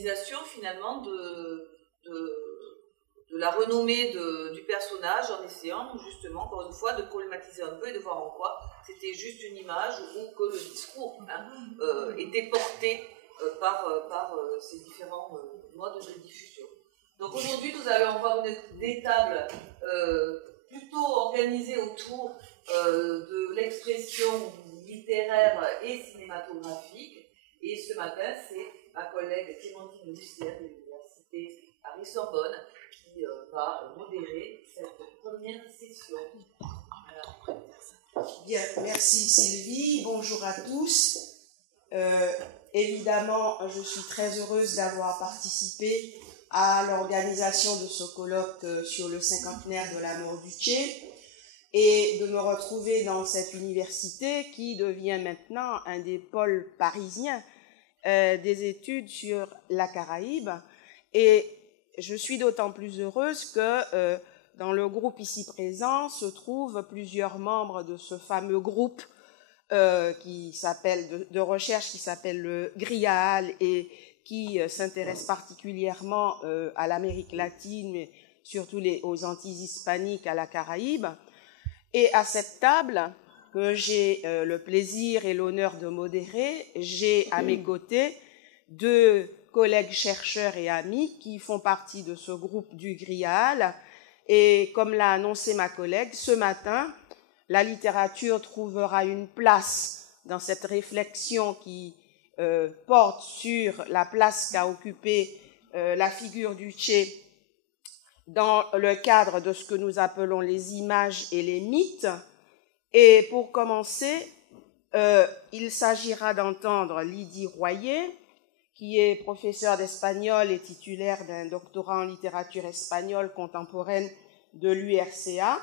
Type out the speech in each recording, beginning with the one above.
médiatisation finalement de la renommée du personnage, en essayant justement, encore une fois, de problématiser un peu et de voir en quoi c'était juste une image ou que le discours était porté par ces différents modes de diffusion. Donc aujourd'hui, nous allons avoir des tables plutôt organisées autour de l'expression littéraire et cinématographique. Et ce matin, c'est ma collègue Clémentine Lucier de l'Université Paris-Sorbonne qui va modérer cette première session. Bien, merci Sylvie, bonjour à tous. Évidemment, je suis très heureuse d'avoir participé à l'organisation de ce colloque sur le cinquantenaire de la mort du Tché et de me retrouver dans cette université qui devient maintenant un des pôles parisiens des études sur la Caraïbe. Et je suis d'autant plus heureuse que dans le groupe ici présent se trouvent plusieurs membres de ce fameux groupe qui s'appelle de recherche qui s'appelle le GRIAL et qui s'intéresse particulièrement à l'Amérique latine, mais surtout aux Antilles hispaniques, à la Caraïbe. Et à cette table que j'ai le plaisir et l'honneur de modérer, j'ai à mes côtés deux collègues chercheurs et amis qui font partie de ce groupe du GRIAL. Et comme l'a annoncé ma collègue, ce matin, la littérature trouvera une place dans cette réflexion qui porte sur la place qu'a occupée la figure du Tché dans le cadre de ce que nous appelons les images et les mythes. Et pour commencer, il s'agira d'entendre Lydie Royer, qui est professeure d'espagnol et titulaire d'un doctorat en littérature espagnole contemporaine de l'URCA,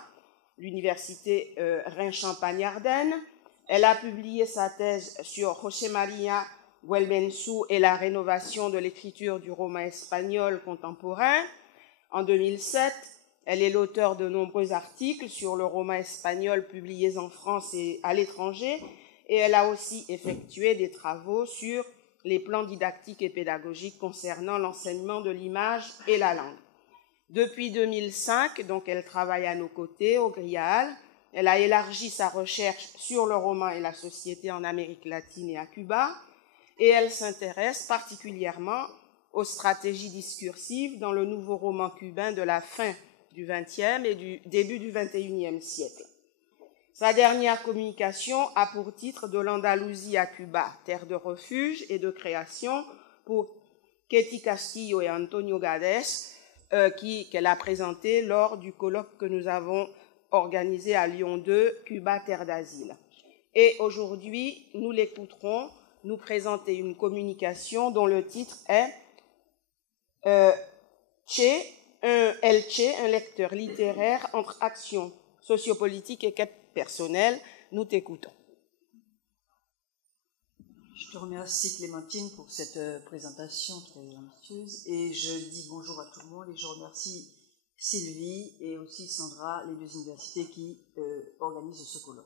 l'Université Rhin-Champagne-Ardenne. Elle a publié sa thèse sur José María Güellbensú et la rénovation de l'écriture du roman espagnol contemporain. En 2007, elle est l'auteure de nombreux articles sur le roman espagnol publiés en France et à l'étranger, et elle a aussi effectué des travaux sur les plans didactiques et pédagogiques concernant l'enseignement de l'image et la langue. Depuis 2005, donc, elle travaille à nos côtés au GRIAL. Elle a élargi sa recherche sur le roman et la société en Amérique latine et à Cuba, et elle s'intéresse particulièrement aux stratégies discursives dans le nouveau roman cubain de la fin du XXe et du début du XXIe siècle. Sa dernière communication a pour titre « De l'Andalousie à Cuba, terre de refuge et de création » pour Ketty Castillo et Antonio Gades, qu'elle a présenté lors du colloque que nous avons organisé à Lyon 2, Cuba, terre d'asile. Et aujourd'hui, nous l'écouterons nous présenter une communication dont le titre est El Tché, un lecteur littéraire entre action sociopolitique et quête personnelle. Nous t'écoutons. Je te remercie Clémentine pour cette présentation très ambitieuse et je dis bonjour à tout le monde et je remercie Sylvie et aussi Sandra, les deux universités qui organisent ce colloque.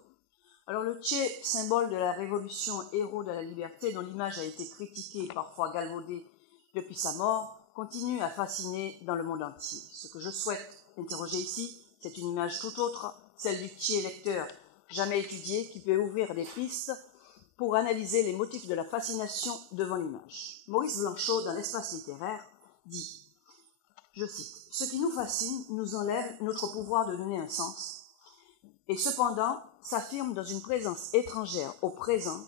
Alors le Tché, symbole de la révolution, héros de la liberté dont l'image a été critiquée et parfois galvaudée depuis sa mort, continue à fasciner dans le monde entier. Ce que je souhaite interroger ici, c'est une image tout autre, celle du Tché lecteur, jamais étudié, qui peut ouvrir des pistes pour analyser les motifs de la fascination devant l'image. Maurice Blanchot, dans l'Espace littéraire, dit, je cite, « Ce qui nous fascine nous enlève notre pouvoir de donner un sens, et cependant s'affirme dans une présence étrangère au présent,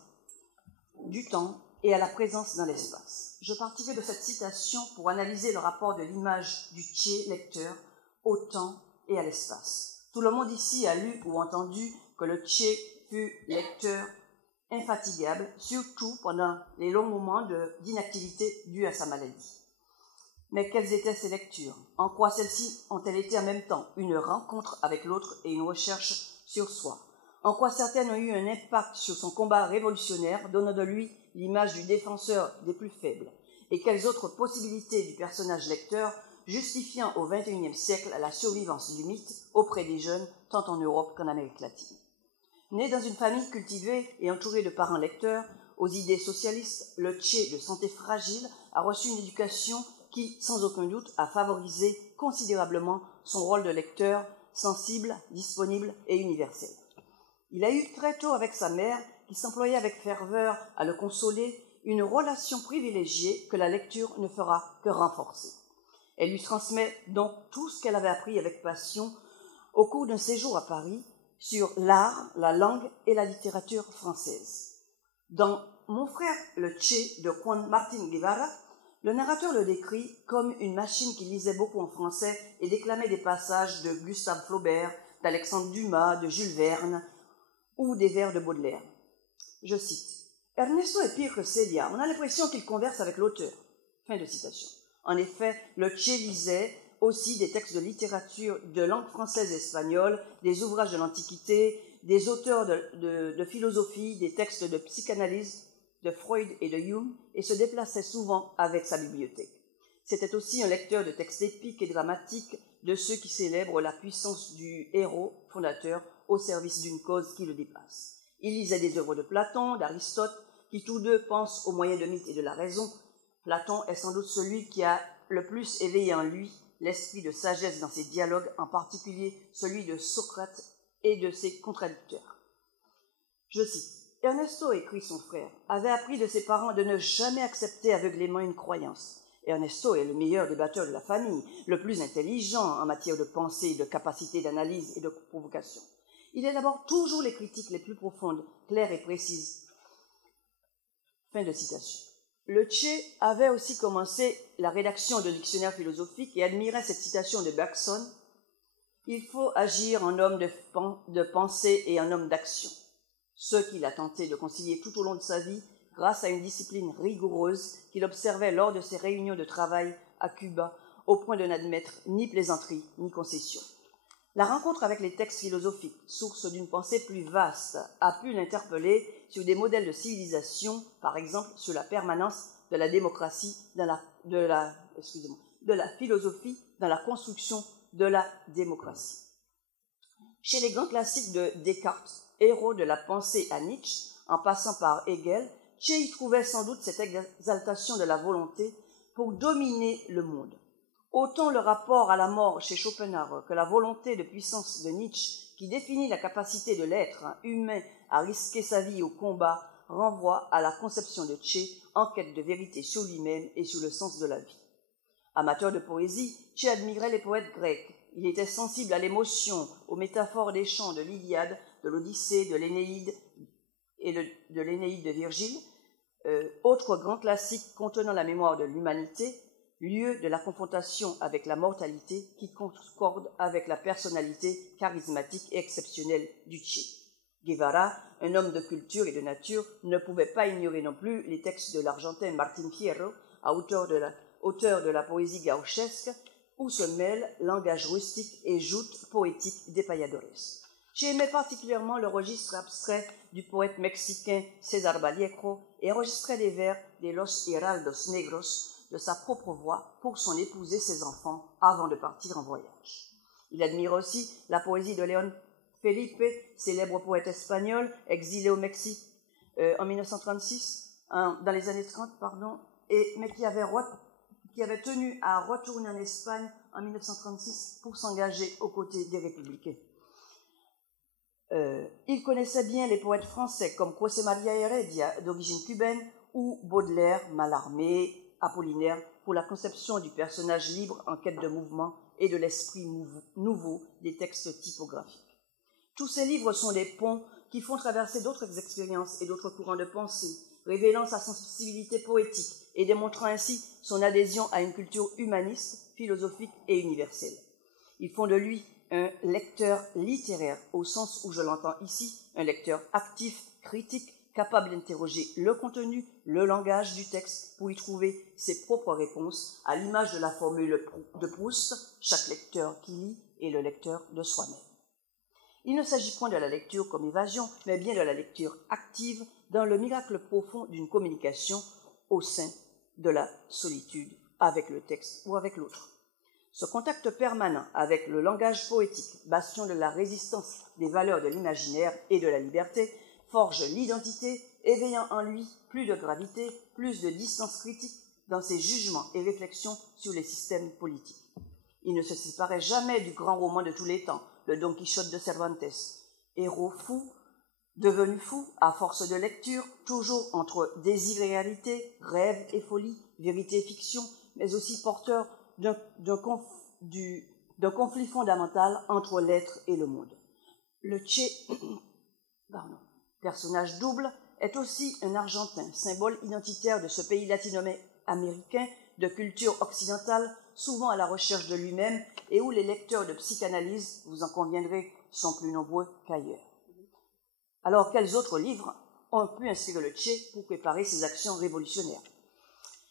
du temps et à la présence dans l'espace. » Je partirai de cette citation pour analyser le rapport de l'image du Tché lecteur au temps et à l'espace. Tout le monde ici a lu ou entendu que le Tché fut lecteur infatigable, surtout pendant les longs moments d'inactivité dus à sa maladie. Mais quelles étaient ces lectures? En quoi celles-ci ont-elles été en même temps une rencontre avec l'autre et une recherche sur soi? En quoi certaines ont eu un impact sur son combat révolutionnaire, donnant de lui l'image du défenseur des plus faibles? Et quelles autres possibilités du personnage lecteur justifiant au XXIe siècle la survivance du mythe auprès des jeunes, tant en Europe qu'en Amérique latine? Né dans une famille cultivée et entouré de parents lecteurs, aux idées socialistes, le Tché de santé fragile a reçu une éducation qui, sans aucun doute, a favorisé considérablement son rôle de lecteur sensible, disponible et universel. Il a eu très tôt avec sa mère, qui s'employait avec ferveur à le consoler, une relation privilégiée que la lecture ne fera que renforcer. Elle lui transmet donc tout ce qu'elle avait appris avec passion au cours d'un séjour à Paris sur l'art, la langue et la littérature française. Dans Mon frère le Che de Juan Martín Guevara, le narrateur le décrit comme une machine qui lisait beaucoup en français et déclamait des passages de Gustave Flaubert, d'Alexandre Dumas, de Jules Verne ou des vers de Baudelaire. Je cite, « Ernesto est pire que Célia, on a l'impression qu'il converse avec l'auteur. » Fin de citation. En effet, le Che lisait aussi des textes de littérature de langue française et espagnole, des ouvrages de l'Antiquité, des auteurs de philosophie, des textes de psychanalyse, de Freud et de Jung, et se déplaçait souvent avec sa bibliothèque. C'était aussi un lecteur de textes épiques et dramatiques, de ceux qui célèbrent la puissance du héros fondateur au service d'une cause qui le dépasse. Il lisait des œuvres de Platon, d'Aristote, qui tous deux pensent au moyen de mythe et de la raison. Platon est sans doute celui qui a le plus éveillé en lui l'esprit de sagesse dans ses dialogues, en particulier celui de Socrate et de ses contradicteurs. Je cite, « Ernesto, écrit son frère, avait appris de ses parents de ne jamais accepter aveuglément une croyance. Ernesto est le meilleur débatteur de la famille, le plus intelligent en matière de pensée, de capacité d'analyse et de provocation. Il élabore toujours les critiques les plus profondes, claires et précises. » Fin de citation. Le Che avait aussi commencé la rédaction de dictionnaires philosophiques et admirait cette citation de Bergson. « Il faut agir en homme de pensée et en homme d'action. » Ce qu'il a tenté de concilier tout au long de sa vie grâce à une discipline rigoureuse qu'il observait lors de ses réunions de travail à Cuba, au point de n'admettre ni plaisanterie ni concession. La rencontre avec les textes philosophiques, source d'une pensée plus vaste, a pu l'interpeller sur des modèles de civilisation, par exemple sur la permanence de la démocratie, de la philosophie dans la construction de la démocratie. Chez les grands classiques de Descartes, héros de la pensée à Nietzsche, en passant par Hegel, Che y trouvait sans doute cette exaltation de la volonté pour dominer le monde. Autant le rapport à la mort chez Schopenhauer que la volonté de puissance de Nietzsche, qui définit la capacité de l'être humain à risquer sa vie au combat, renvoie à la conception de Che en quête de vérité sur lui-même et sur le sens de la vie. Amateur de poésie, Che admirait les poètes grecs. Il était sensible à l'émotion, aux métaphores des chants de l'Iliade, de l'Odyssée, de l'Énéide et de l'Énéide de Virgile, autre grand classique contenant la mémoire de l'humanité, lieu de la confrontation avec la mortalité qui concorde avec la personnalité charismatique et exceptionnelle du Che. Guevara, un homme de culture et de nature, ne pouvait pas ignorer non plus les textes de l'Argentin Martín Fierro, auteur de la poésie gauchesque, où se mêlent langage rustique et joutes poétiques des payadores. Che aimait particulièrement le registre abstrait du poète mexicain César Vallejo et enregistrait les vers de Los Heraldos Negros de sa propre voix pour son épouse et ses enfants avant de partir en voyage. Il admire aussi la poésie de León Felipe, célèbre poète espagnol, exilé au Mexique en 1936, dans les années 30, mais qui avait tenu à retourner en Espagne en 1936 pour s'engager aux côtés des républicains. Il connaissait bien les poètes français comme José María Heredia, d'origine cubaine, ou Baudelaire, Mallarmé, Apollinaire, pour la conception du personnage libre en quête de mouvement et de l'esprit nouveau des textes typographiques. Tous ces livres sont des ponts qui font traverser d'autres expériences et d'autres courants de pensée, révélant sa sensibilité poétique et démontrant ainsi son adhésion à une culture humaniste, philosophique et universelle. Ils font de lui un lecteur littéraire, au sens où je l'entends ici, un lecteur actif, critique, capable d'interroger le contenu, le langage du texte pour y trouver ses propres réponses, à l'image de la formule de Proust, chaque lecteur qui lit est le lecteur de soi-même. Il ne s'agit point de la lecture comme évasion, mais bien de la lecture active dans le miracle profond d'une communication au sein de la solitude avec le texte ou avec l'autre. Ce contact permanent avec le langage poétique, bastion de la résistance des valeurs de l'imaginaire et de la liberté, forge l'identité, éveillant en lui plus de gravité, plus de distance critique, dans ses jugements et réflexions sur les systèmes politiques. Il ne se séparait jamais du grand roman de tous les temps, le Don Quichotte de Cervantes, héros fou, devenu fou à force de lecture, toujours entre désir et réalité, rêve et folie, vérité et fiction, mais aussi porteur d'un conflit fondamental entre l'être et le monde. Le Che, personnage double, est aussi un Argentin, symbole identitaire de ce pays latino-américain de culture occidentale, souvent à la recherche de lui-même et où les lecteurs de psychanalyse, vous en conviendrez, sont plus nombreux qu'ailleurs. Alors, quels autres livres ont pu inspirer le Che pour préparer ses actions révolutionnaires?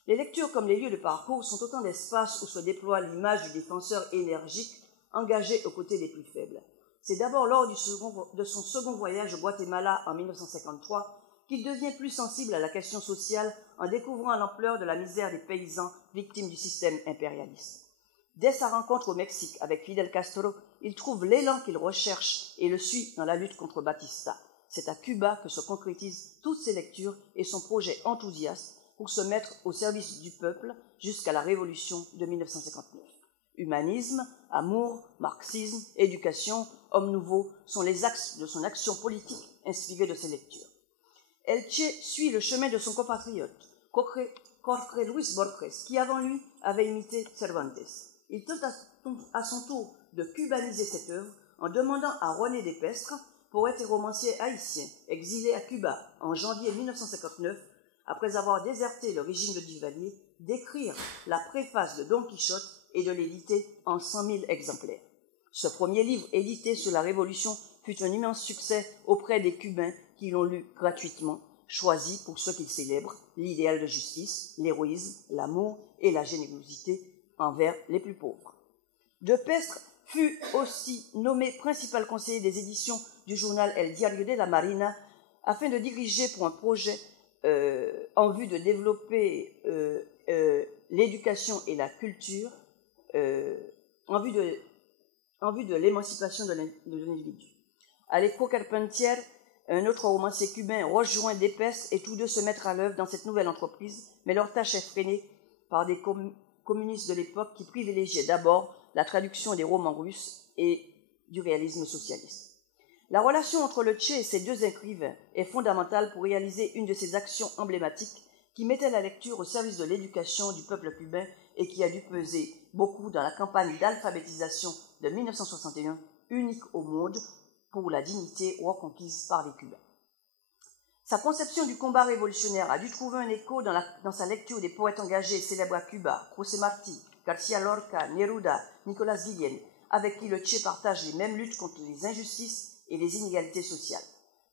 Les lectures comme les lieux de parcours sont autant d'espaces où se déploie l'image du défenseur énergique engagé aux côtés des plus faibles. C'est d'abord lors de son second voyage au Guatemala en 1953 qu'il devient plus sensible à la question sociale en découvrant l'ampleur de la misère des paysans victimes du système impérialiste. Dès sa rencontre au Mexique avec Fidel Castro, il trouve l'élan qu'il recherche et le suit dans la lutte contre Batista. C'est à Cuba que se concrétisent toutes ses lectures et son projet enthousiaste pour se mettre au service du peuple jusqu'à la révolution de 1959. Humanisme, amour, marxisme, éducation, homme nouveau sont les axes de son action politique inspirée de ses lectures. El Che suit le chemin de son compatriote, Jorge Luis Borges, qui avant lui avait imité Cervantes. Il tente à son tour de cubaniser cette œuvre en demandant à René Despestre, poète et romancier haïtien, exilé à Cuba en janvier 1959, après avoir déserté le régime de Duvalier, d'écrire la préface de Don Quichotte et de l'éditer en 100 000 exemplaires. Ce premier livre, édité sur la Révolution, fut un immense succès auprès des Cubains qui l'ont lu gratuitement, choisi pour ce qu'il célèbre, l'idéal de justice, l'héroïsme, l'amour et la générosité envers les plus pauvres. Despestre fut aussi nommé principal conseiller des éditions du journal El Diario de la Marina afin de diriger pour un projet en vue de développer l'éducation et la culture en vue de l'émancipation de l'individu. Alejo Carpentier, un autre romancier cubain, rejoint Despestre et tous deux se mettent à l'œuvre dans cette nouvelle entreprise, mais leur tâche est freinée par des communistes de l'époque qui privilégiaient d'abord la traduction des romans russes et du réalisme socialiste. La relation entre le Che et ses deux écrivains est fondamentale pour réaliser une de ses actions emblématiques qui mettait la lecture au service de l'éducation du peuple cubain et qui a dû peser beaucoup dans la campagne d'alphabétisation de 1961, unique au monde pour la dignité reconquise par les Cubains. Sa conception du combat révolutionnaire a dû trouver un écho dans sa lecture des poètes engagés célèbres à Cuba, José Martí, García Lorca, Neruda, Nicolás Guillén, avec qui le Che partage les mêmes luttes contre les injustices et les inégalités sociales.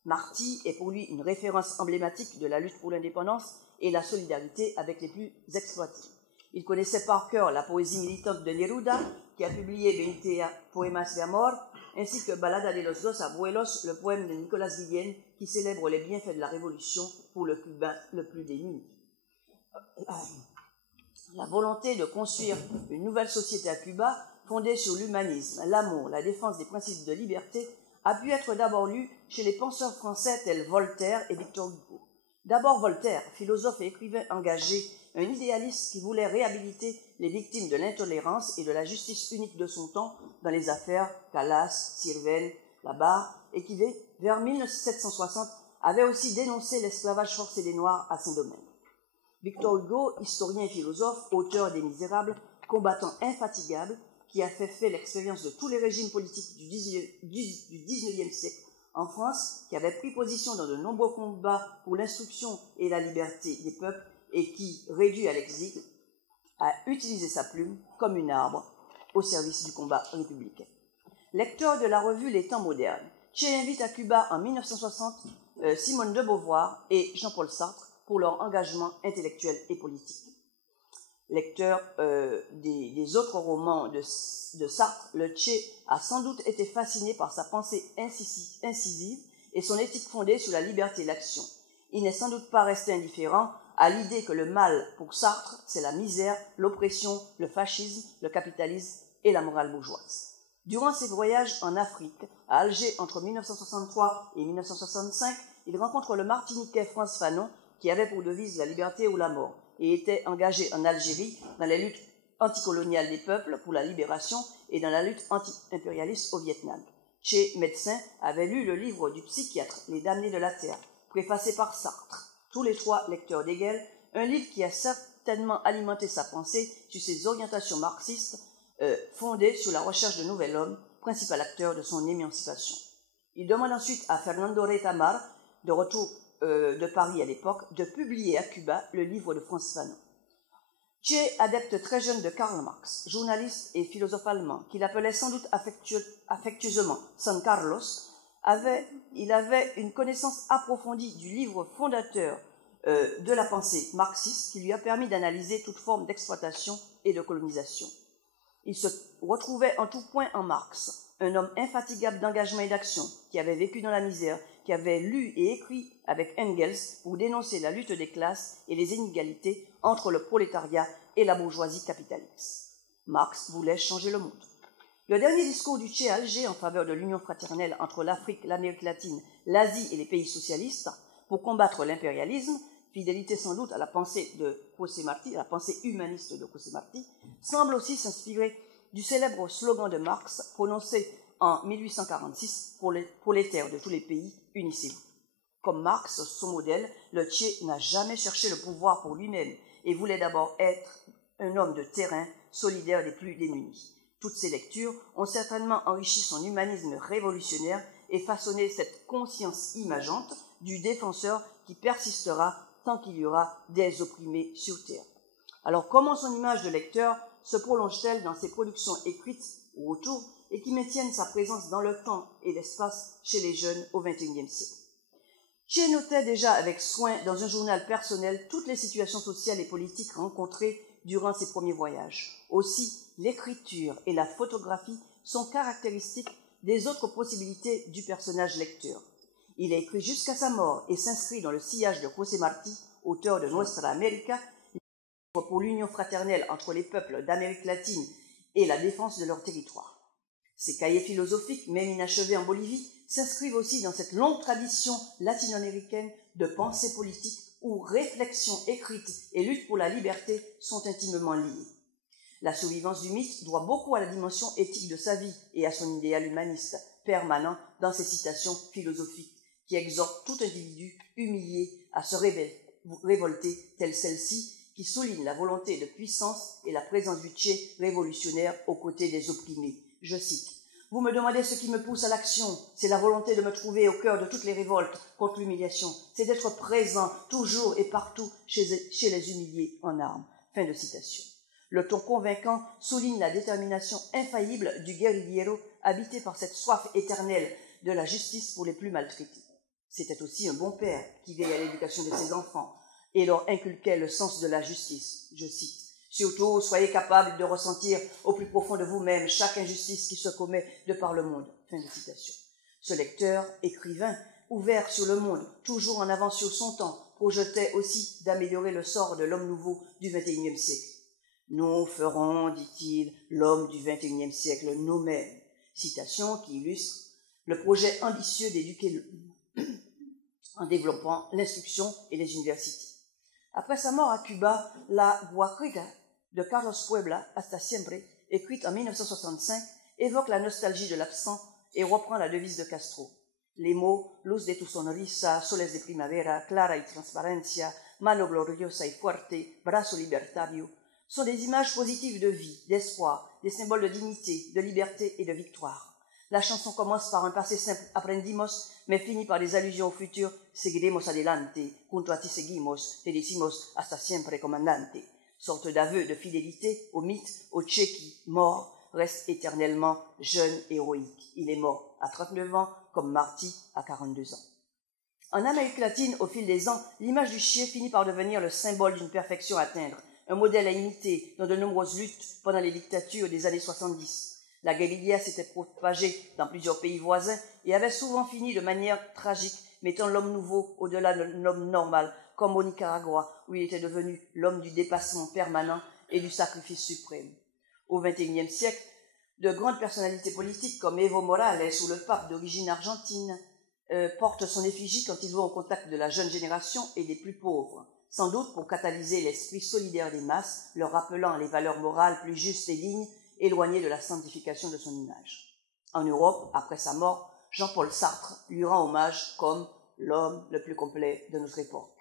Martí est pour lui une référence emblématique de la lutte pour l'indépendance et la solidarité avec les plus exploités. Il connaissait par cœur la poésie militante de Neruda, qui a publié 20 poemas de amor, ainsi que Balada de los dos abuelos, le poème de Nicolás Guillén, qui célèbre les bienfaits de la Révolution pour le Cubain le plus démuni. La volonté de construire une nouvelle société à Cuba, fondée sur l'humanisme, l'amour, la défense des principes de liberté, a pu être d'abord lue chez les penseurs français tels Voltaire et Victor Hugo. D'abord Voltaire, philosophe et écrivain engagé, un idéaliste qui voulait réhabiliter les victimes de l'intolérance et de la justice unique de son temps dans les affaires Calas, Sirven, Labarre, et qui, vers 1760, avait aussi dénoncé l'esclavage forcé des Noirs à Saint-Domingue. Victor Hugo, historien et philosophe, auteur des Misérables, combattant infatigable, qui a fait l'expérience de tous les régimes politiques du XIXe siècle en France, qui avait pris position dans de nombreux combats pour l'instruction et la liberté des peuples, et qui, réduit à l'exil, a utilisé sa plume comme une arbre au service du combat républicain. Lecteur de la revue Les Temps modernes, Che invite à Cuba en 1960 Simone de Beauvoir et Jean-Paul Sartre pour leur engagement intellectuel et politique. Lecteur des autres romans de Sartre, le Che a sans doute été fasciné par sa pensée incisive et son éthique fondée sur la liberté d'action. Il n'est sans doute pas resté indifférent à l'idée que le mal, pour Sartre, c'est la misère, l'oppression, le fascisme, le capitalisme et la morale bourgeoise. Durant ses voyages en Afrique, à Alger entre 1963 et 1965, il rencontre le Martiniquais Frantz Fanon, qui avait pour devise la liberté ou la mort, et était engagé en Algérie dans les luttes anticoloniales des peuples pour la libération et dans la lutte anti-impérialiste au Vietnam. Che, médecin, avait lu le livre du psychiatre « Les damnés de la terre », préfacé par Sartre. Tous les trois lecteurs d'Hegel, un livre qui a certainement alimenté sa pensée sur ses orientations marxistes fondées sur la recherche de nouvel homme, principal acteur de son émancipation. Il demande ensuite à Fernando Retamar, de retour de Paris à l'époque, de publier à Cuba le livre de Frantz Fanon. Che, adepte très jeune de Karl Marx, journaliste et philosophe allemand, qu'il appelait sans doute affectueusement San Carlos, il avait une connaissance approfondie du livre fondateur de la pensée marxiste qui lui a permis d'analyser toute forme d'exploitation et de colonisation. Il se retrouvait en tout point en Marx, un homme infatigable d'engagement et d'action, qui avait vécu dans la misère, qui avait lu et écrit avec Engels pour dénoncer la lutte des classes et les inégalités entre le prolétariat et la bourgeoisie capitaliste. Marx voulait changer le monde. Le dernier discours du Che à Alger en faveur de l'union fraternelle entre l'Afrique, l'Amérique latine, l'Asie et les pays socialistes pour combattre l'impérialisme, fidélité sans doute à la pensée de José Martí, à la pensée humaniste de José Martí, semble aussi s'inspirer du célèbre slogan de Marx prononcé en 1846 pour les prolétaires de tous les pays, unissez-vous. Comme Marx, son modèle, le Che n'a jamais cherché le pouvoir pour lui-même et voulait d'abord être un homme de terrain, solidaire des plus démunis. Toutes ces lectures ont certainement enrichi son humanisme révolutionnaire et façonné cette conscience imageante du défenseur qui persistera tant qu'il y aura des opprimés sur terre. Alors comment son image de lecteur se prolonge-t-elle dans ses productions écrites ou autour et qui maintiennent sa présence dans le temps et l'espace chez les jeunes au XXIe siècle? Che notait déjà avec soin dans un journal personnel toutes les situations sociales et politiques rencontrées durant ses premiers voyages. Aussi, l'écriture et la photographie sont caractéristiques des autres possibilités du personnage lecteur. Il a écrit jusqu'à sa mort et s'inscrit dans le sillage de José Martí, auteur de Nuestra América, pour l'union fraternelle entre les peuples d'Amérique latine et la défense de leur territoire. Ses cahiers philosophiques, même inachevés en Bolivie, s'inscrivent aussi dans cette longue tradition latino-américaine de pensée politique où réflexion écrite et lutte pour la liberté sont intimement liées. La survivance du mythe doit beaucoup à la dimension éthique de sa vie et à son idéal humaniste permanent dans ses citations philosophiques qui exhortent tout individu humilié à se révolter, telle celle-ci, qui souligne la volonté de puissance et la présence du Che révolutionnaire aux côtés des opprimés. Je cite: « Vous me demandez ce qui me pousse à l'action, c'est la volonté de me trouver au cœur de toutes les révoltes contre l'humiliation, c'est d'être présent toujours et partout chez les humiliés en armes. » Fin de citation. Le ton convaincant souligne la détermination infaillible du guerrillero habité par cette soif éternelle de la justice pour les plus maltraités. C'était aussi un bon père qui veillait à l'éducation de ses enfants et leur inculquait le sens de la justice. Je cite: « Surtout, soyez capables de ressentir au plus profond de vous-même chaque injustice qui se commet de par le monde. » Fin de citation. Ce lecteur, écrivain, ouvert sur le monde, toujours en avance sur son temps, projetait aussi d'améliorer le sort de l'homme nouveau du XXIe siècle. « Nous ferons, dit-il, l'homme du XXIe siècle nous-mêmes. » Citation qui illustre le projet ambitieux d'éduquer le monde en développant l'instruction et les universités. Après sa mort à Cuba, la Guajira de Carlos Puebla, Hasta Siempre, écrite en 1965, évoque la nostalgie de l'absent et reprend la devise de Castro. Les mots luz de tu sonrisa, soles de primavera, clara y transparencia, mano gloriosa y fuerte, brazo libertario, sont des images positives de vie, d'espoir, des symboles de dignité, de liberté et de victoire. La chanson commence par un passé simple, aprendimos, mais finit par des allusions au futur, seguiremos adelante, junto a ti seguimos, te decimos hasta siempre comandante. Sorte d'aveu de fidélité au mythe, au Che qui, mort, reste éternellement jeune et héroïque. Il est mort à 39 ans, comme Martí à 42 ans. En Amérique latine, au fil des ans, l'image du Che finit par devenir le symbole d'une perfection à atteindre, un modèle à imiter dans de nombreuses luttes pendant les dictatures des années 70. La guérilla s'était propagée dans plusieurs pays voisins et avait souvent fini de manière tragique, mettant l'homme nouveau au-delà de l'homme normal, comme au Nicaragua, où il était devenu l'homme du dépassement permanent et du sacrifice suprême. Au XXIe siècle, de grandes personnalités politiques comme Evo Morales ou le pape d'origine argentine portent son effigie quand ils vont au contact de la jeune génération et des plus pauvres. sans doute pour catalyser l'esprit solidaire des masses, leur rappelant les valeurs morales plus justes et dignes, éloignées de la sanctification de son image. En Europe, après sa mort, Jean-Paul Sartre lui rend hommage comme l'homme le plus complet de notre époque.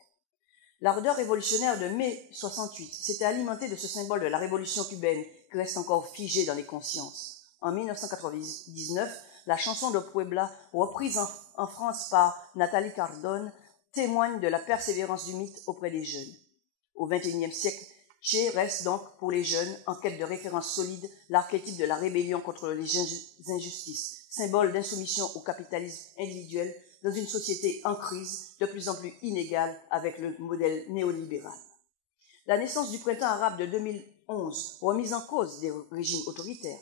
L'ardeur révolutionnaire de mai 68 s'était alimentée de ce symbole de la révolution cubaine qui reste encore figé dans les consciences. En 1999, la chanson de Puebla, reprise en France par Nathalie Cardone, témoigne de la persévérance du mythe auprès des jeunes. Au XXIe siècle, Che reste donc pour les jeunes, en quête de références solides, l'archétype de la rébellion contre les injustices, symbole d'insoumission au capitalisme individuel dans une société en crise, de plus en plus inégale avec le modèle néolibéral. La naissance du printemps arabe de 2011, remise en cause des régimes autoritaires,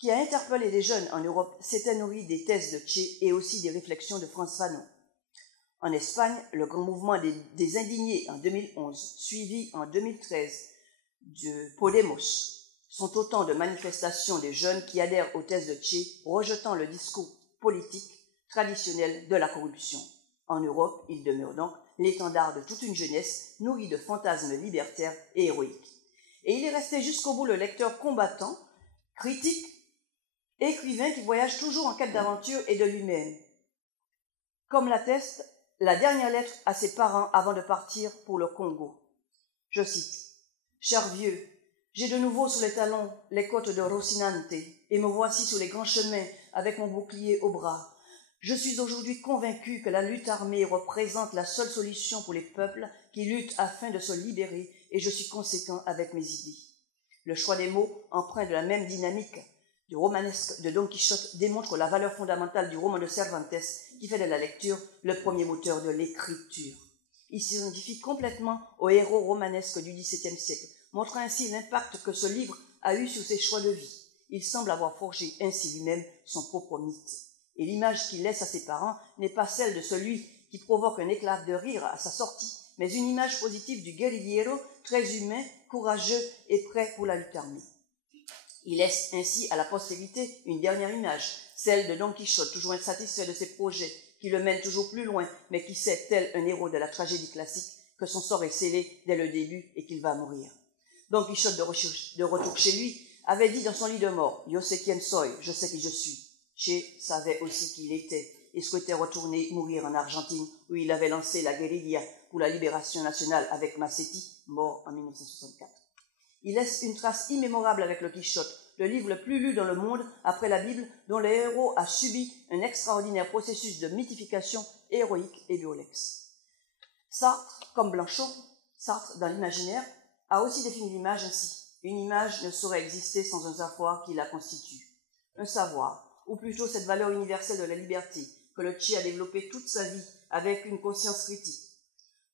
qui a interpellé les jeunes en Europe, s'était nourrie des thèses de Che et aussi des réflexions de Frantz Fanon. En Espagne, le grand mouvement des indignés en 2011, suivi en 2013 de Podemos, sont autant de manifestations des jeunes qui adhèrent aux thèses de Che, rejetant le discours politique traditionnel de la corruption. En Europe, il demeure donc l'étendard de toute une jeunesse nourrie de fantasmes libertaires et héroïques. Et il est resté jusqu'au bout le lecteur combattant, critique, écrivain qui voyage toujours en quête d'aventure et de lui-même. Comme l'atteste la dernière lettre à ses parents avant de partir pour le Congo. Je cite « Cher vieux, j'ai de nouveau sous les talons les côtes de Rocinante et me voici sur les grands chemins avec mon bouclier au bras. Je suis aujourd'hui convaincu que la lutte armée représente la seule solution pour les peuples qui luttent afin de se libérer et je suis conséquent avec mes idées. » Le choix des mots, empreint de la même dynamique du romanesque de Don Quichotte, démontre la valeur fondamentale du roman de Cervantes qui fait de la lecture le premier moteur de l'écriture. Il s'identifie complètement au héros romanesque du XVIIe siècle, montrant ainsi l'impact que ce livre a eu sur ses choix de vie. Il semble avoir forgé ainsi lui-même son propre mythe. Et l'image qu'il laisse à ses parents n'est pas celle de celui qui provoque un éclat de rire à sa sortie, mais une image positive du guerriero, très humain, courageux et prêt pour la lutte armée. Il laisse ainsi à la postérité une dernière image, celle de Don Quichotte, toujours insatisfait de ses projets, qui le mènent toujours plus loin, mais qui sait, tel un héros de la tragédie classique, que son sort est scellé dès le début et qu'il va mourir. Don Quichotte, de retour chez lui, avait dit dans son lit de mort « Yo sé quién soy, je sais qui je suis ». Che savait aussi qui il était et souhaitait retourner mourir en Argentine, où il avait lancé la guérilla pour la libération nationale avec Massetti, mort en 1964. Il laisse une trace immémorable avec le Quichotte, le livre le plus lu dans le monde après la Bible, dont le héros a subi un extraordinaire processus de mythification héroïque et burlesque. Sartre, comme Blanchot, Sartre dans l'imaginaire, a aussi défini l'image ainsi. Une image ne saurait exister sans un savoir qui la constitue. Un savoir, ou plutôt cette valeur universelle de la liberté que le Che a développée toute sa vie avec une conscience critique.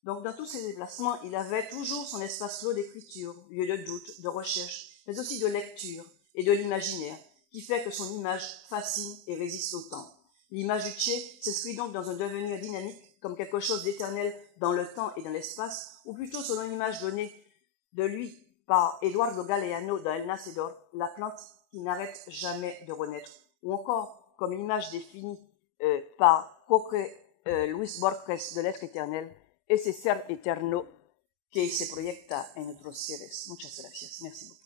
Donc, dans tous ses déplacements, il avait toujours son espace clos d'écriture, lieu de doute, de recherche, mais aussi de lecture et de l'imaginaire, qui fait que son image fascine et résiste au temps. L'image du Che s'inscrit donc dans un devenir dynamique, comme quelque chose d'éternel dans le temps et dans l'espace, ou plutôt selon l'image donnée de lui par Eduardo Galeano dans El Nacedor, la plante qui n'arrête jamais de renaître, ou encore comme l'image définie par Jorge Luis Borges de l'être éternel, ese ser eterno que se proyecta en otros seres. Muchas gracias. Merci beaucoup.